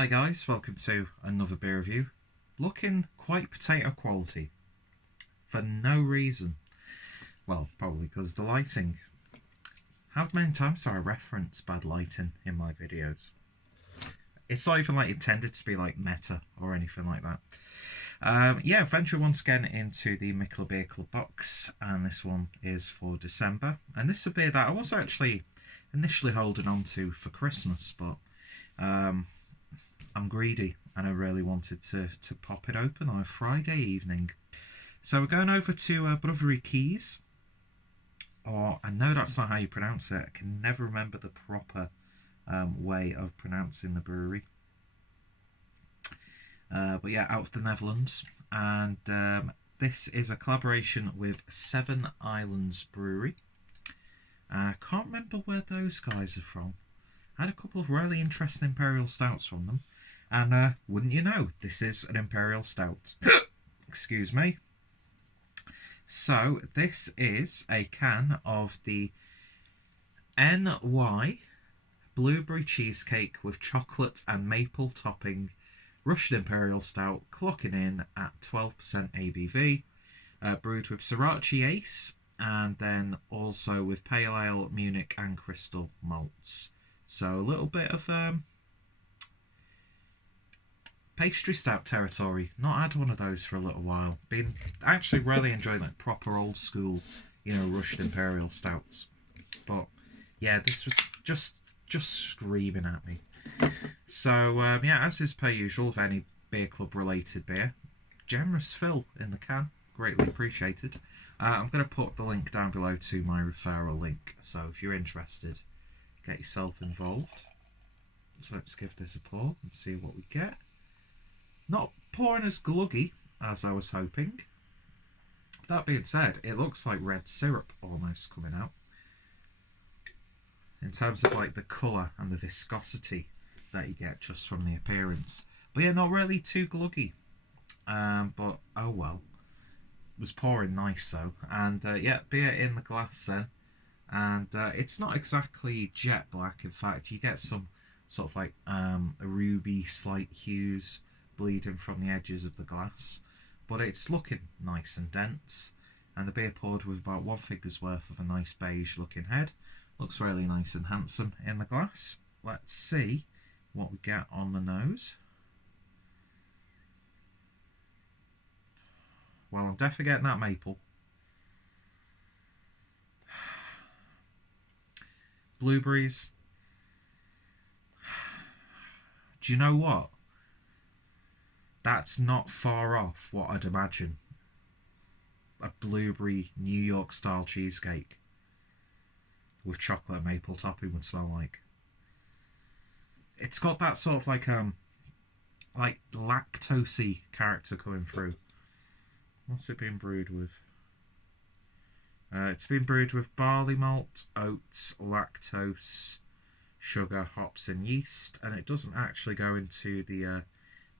Hi guys, welcome to another beer review. Looking quite potato quality for no reason. Well, probably because the lighting. How many times do I reference bad lighting in my videos? It's not even like intended to be like meta or anything like that. Yeah, venture once again into the Mikkeller Beer Club box, and this one is for December. And this is a beer that I was actually initially holding on to for Christmas, but I'm greedy and I really wanted to pop it open on a Friday evening. So we're going over to Brouwerij Kees. Or I know that's not how you pronounce it. I can never remember the proper way of pronouncing the brewery. But yeah, out of the Netherlands. And this is a collaboration with Seven Islands Brewery. I can't remember where those guys are from. I had a couple of really interesting Imperial Stouts from them. And wouldn't you know, this is an Imperial Stout. Excuse me. So this is a can of the NY Blueberry Cheesecake with chocolate and maple topping Russian Imperial Stout, clocking in at 12% ABV, brewed with Sriracha Ace, and then also with Pale Ale, Munich and Crystal malts. So a little bit of pastry stout territory. Not had one of those for a little while. Been actually really enjoying like proper old school, Russian Imperial stouts. But yeah, this was just screaming at me. So yeah, as is per usual of any beer club related beer, generous fill in the can, greatly appreciated. I'm going to put the link down below to my referral link, so if you're interested, get yourself involved. So let's give this a pour and see what we get. Not pouring as gluggy as I was hoping. That being said, it looks like red syrup almost coming out. In terms of like the colour and the viscosity that you get just from the appearance. But yeah, not really too gluggy. But oh well. It was pouring nice though. And yeah, beer in the glass then. And it's not exactly jet black. In fact, you get some sort of like a ruby slight hues bleeding from the edges of the glass, but it's looking nice and dense, and the beer poured with about one finger's worth of a nice beige looking head. Looks really nice and handsome in the glass. Let's see what we get on the nose. Well, I'm definitely getting that maple. Blueberries. Do you know what? That's not far off what I'd imagine a blueberry New York style cheesecake with chocolate and maple topping would smell like. It's got that sort of like lactosey character coming through. What's it been brewed with? It's been brewed with barley malt, oats, lactose, sugar, hops and yeast, and it doesn't actually go into the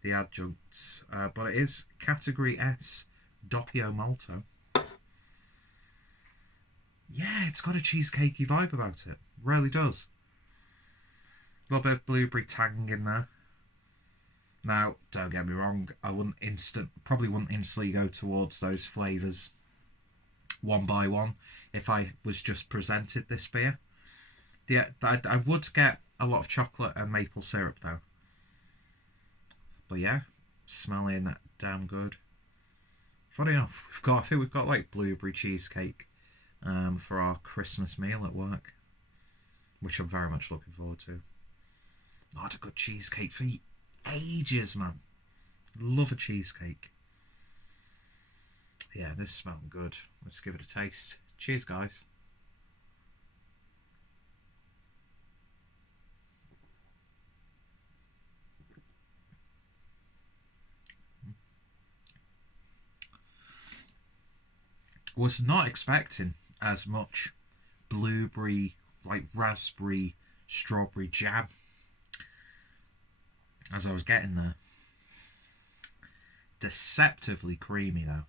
adjuncts, but it is category S Doppio Malto. Yeah, it's got a cheesecakey vibe about it. Really does. A little bit of blueberry tang in there. Now, don't get me wrong, I probably wouldn't instantly go towards those flavours one by one if I was just presented this beer. Yeah, I would get a lot of chocolate and maple syrup though. But yeah, smelling damn good. Funny enough, I think we've got like blueberry cheesecake for our Christmas meal at work, which I'm very much looking forward to. Not a good cheesecake for ages, man. Love a cheesecake. Yeah, this smells good. Let's give it a taste. Cheers, guys. Was not expecting as much blueberry, like raspberry, strawberry jam as I was getting there. Deceptively creamy though.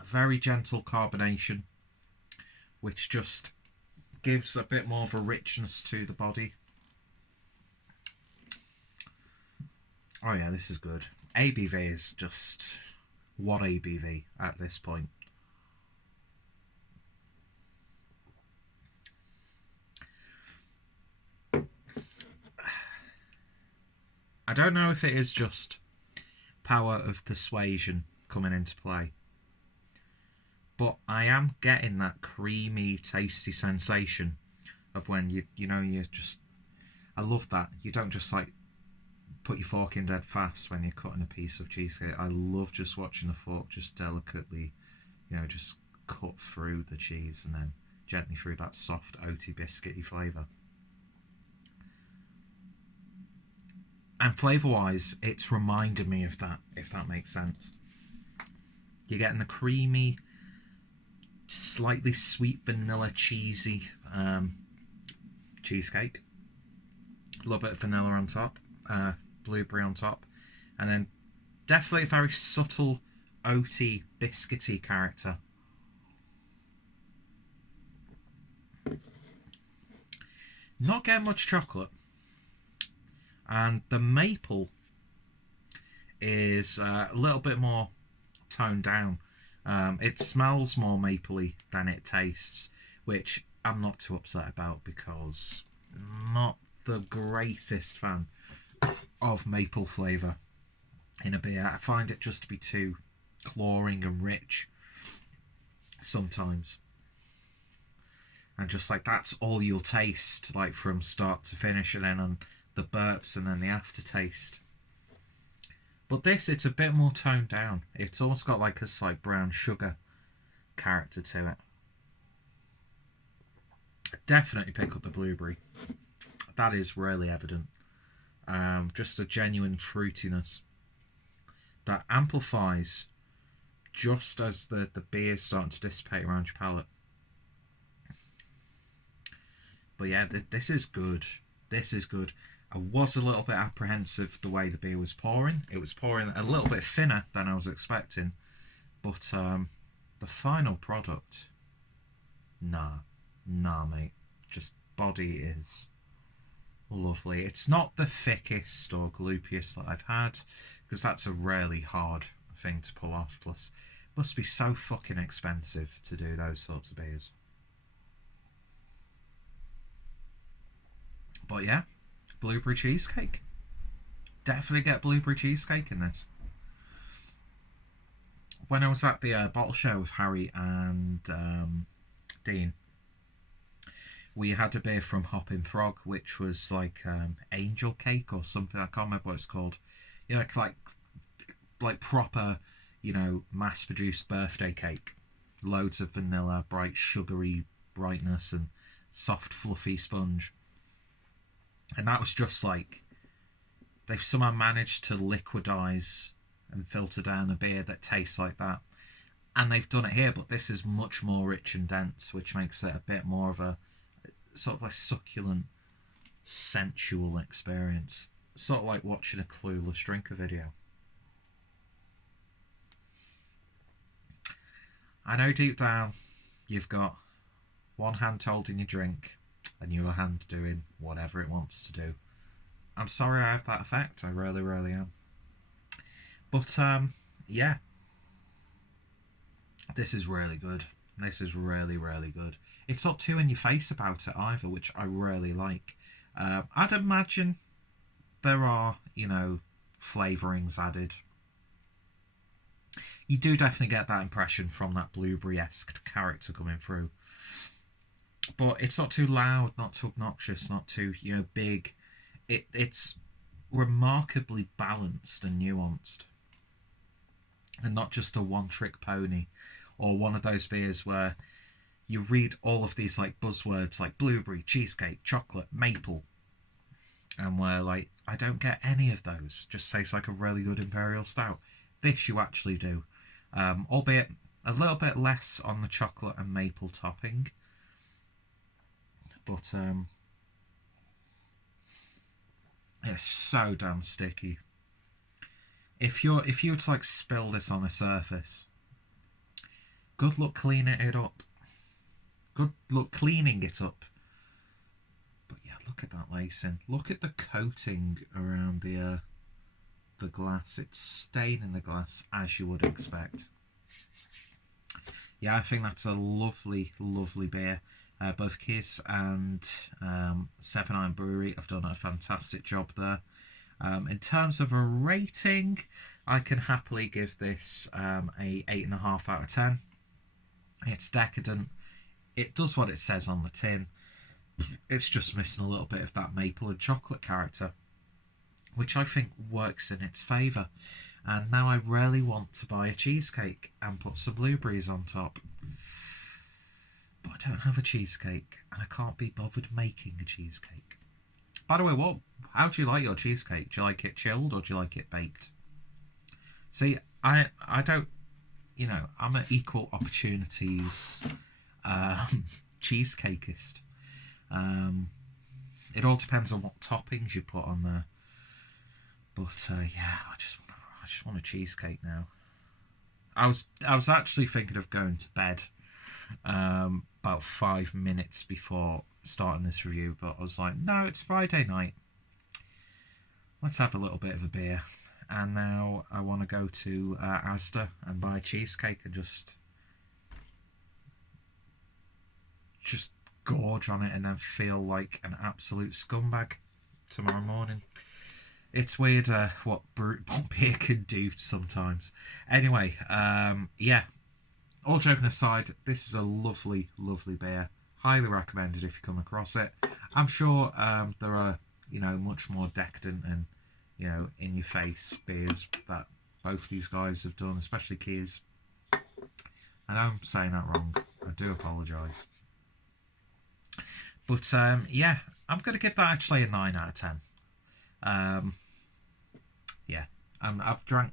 A very gentle carbonation, which just gives a bit more of a richness to the body. Oh yeah, this is good. ABV is just... what ABV at this point. I don't know if it is just power of persuasion coming into play, but I am getting that creamy, tasty sensation of when you know, you just... I love that. You don't just like put your fork in dead fast when you're cutting a piece of cheesecake. I love just watching the fork just delicately, you know, just cut through the cheese and then gently through that soft, oaty, biscuity flavour. And flavour-wise, it's reminded me of that, if that makes sense. You're getting the creamy, slightly sweet vanilla cheesy cheesecake. A little bit of vanilla on top, blueberry on top, and then definitely a very subtle, oaty, biscuity character. Not getting much chocolate. And the maple is a little bit more toned down. It smells more mapley than it tastes, which I'm not too upset about because I'm not the greatest fan of maple flavour in a beer. I find it just to be too cloying and rich sometimes. And just like that's all you'll taste, like from start to finish, and then on the burps and then the aftertaste. But this, it's a bit more toned down. It's almost got like a slight brown sugar character to it. Definitely pick up the blueberry. That is really evident. Just a genuine fruitiness that amplifies just as the beer's starting to dissipate around your palate. But yeah, this is good. This is good. I was a little bit apprehensive the way the beer was pouring. It was pouring a little bit thinner than I was expecting. But the final product, nah mate. Just body is lovely. It's not the thickest or gloopiest that I've had, because that's a really hard thing to pull off. Plus, it must be so fucking expensive to do those sorts of beers. But yeah, blueberry cheesecake. Definitely get blueberry cheesecake in this. When I was at the bottle show with Harry and Dean, we had a beer from Hoppin' Frog, which was like angel cake or something. I can't remember what it's called. You know, like proper, you know, mass-produced birthday cake. Loads of vanilla, bright sugary brightness, and soft fluffy sponge. And that was just like, they've somehow managed to liquidize and filter down a beer that tastes like that. And they've done it here, but this is much more rich and dense, which makes it a bit more of a sort of like succulent, sensual experience. Sort of like watching a Clueless drinker video. I know deep down you've got one hand holding your drink and your hand doing whatever it wants to do. I'm sorry I have that effect. I really, really am. But, yeah. This is really good. This is really, really good. It's not too in your face about it either, which I really like. I'd imagine there are, you know, flavourings added. You do definitely get that impression from that blueberry-esque character coming through. But it's not too loud, not too obnoxious, not too, you know, big. It's remarkably balanced and nuanced. And not just a one-trick pony. Or one of those beers where you read all of these like buzzwords like blueberry, cheesecake, chocolate, maple. And where like, I don't get any of those. Just tastes like a really good imperial stout. This you actually do. Albeit a little bit less on the chocolate and maple topping. But it's so damn sticky. If you were to like spill this on a surface, good luck cleaning it up. Good luck cleaning it up. But yeah, look at that lacing. Look at the coating around the glass. It's staining the glass as you would expect. Yeah, I think that's a lovely, lovely beer. Both Kees and 7 Iron Brewery have done a fantastic job there. In terms of a rating, I can happily give this a 8.5 out of 10. It's decadent. It does what it says on the tin. It's just missing a little bit of that maple and chocolate character, which I think works in its favour. And now I really want to buy a cheesecake and put some blueberries on top. But I don't have a cheesecake, and I can't be bothered making a cheesecake. By the way, how do you like your cheesecake? Do you like it chilled or do you like it baked? See, I don't, I'm an equal opportunities cheesecakeist. It all depends on what toppings you put on there. But yeah, I just want a cheesecake now. I was actually thinking of going to bed about 5 minutes before starting this review, but I was like, no, it's Friday night. Let's have a little bit of a beer. And now I want to go to Asda and buy a cheesecake and just gorge on it and then feel like an absolute scumbag tomorrow morning. It's weird what beer can do sometimes. Anyway, yeah, all joking aside, this is a lovely, lovely beer. Highly recommended if you come across it. I'm sure there are, much more decadent and, in your face beers that both these guys have done, especially Kees. I know I'm saying that wrong. I do apologise. But yeah, I'm going to give that actually a 9 out of 10. Yeah, I've drank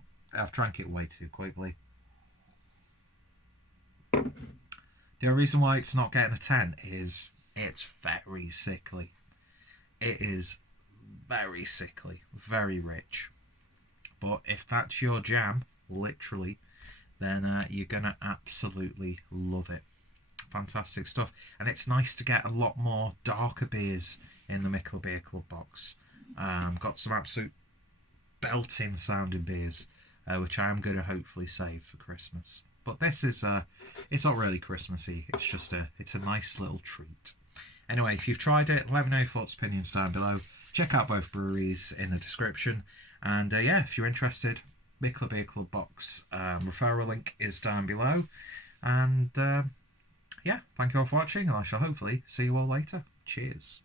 it way too quickly. The only reason why it's not getting a 10 is it's very sickly. It is very sickly, very rich. But if that's your jam, literally, then you're going to absolutely love it. Fantastic stuff. And it's nice to get a lot more darker beers in the Mikkeller Beer Club box. Got some absolute belting sounding beers, which I am going to hopefully save for Christmas. But this is it's not really Christmassy. It's just it's a nice little treat. Anyway, if you've tried it, let me know your thoughts, opinions down below. Check out both breweries in the description. And yeah, if you're interested, Mikkeller Beer Club box referral link is down below. And yeah, thank you all for watching, and I shall hopefully see you all later. Cheers.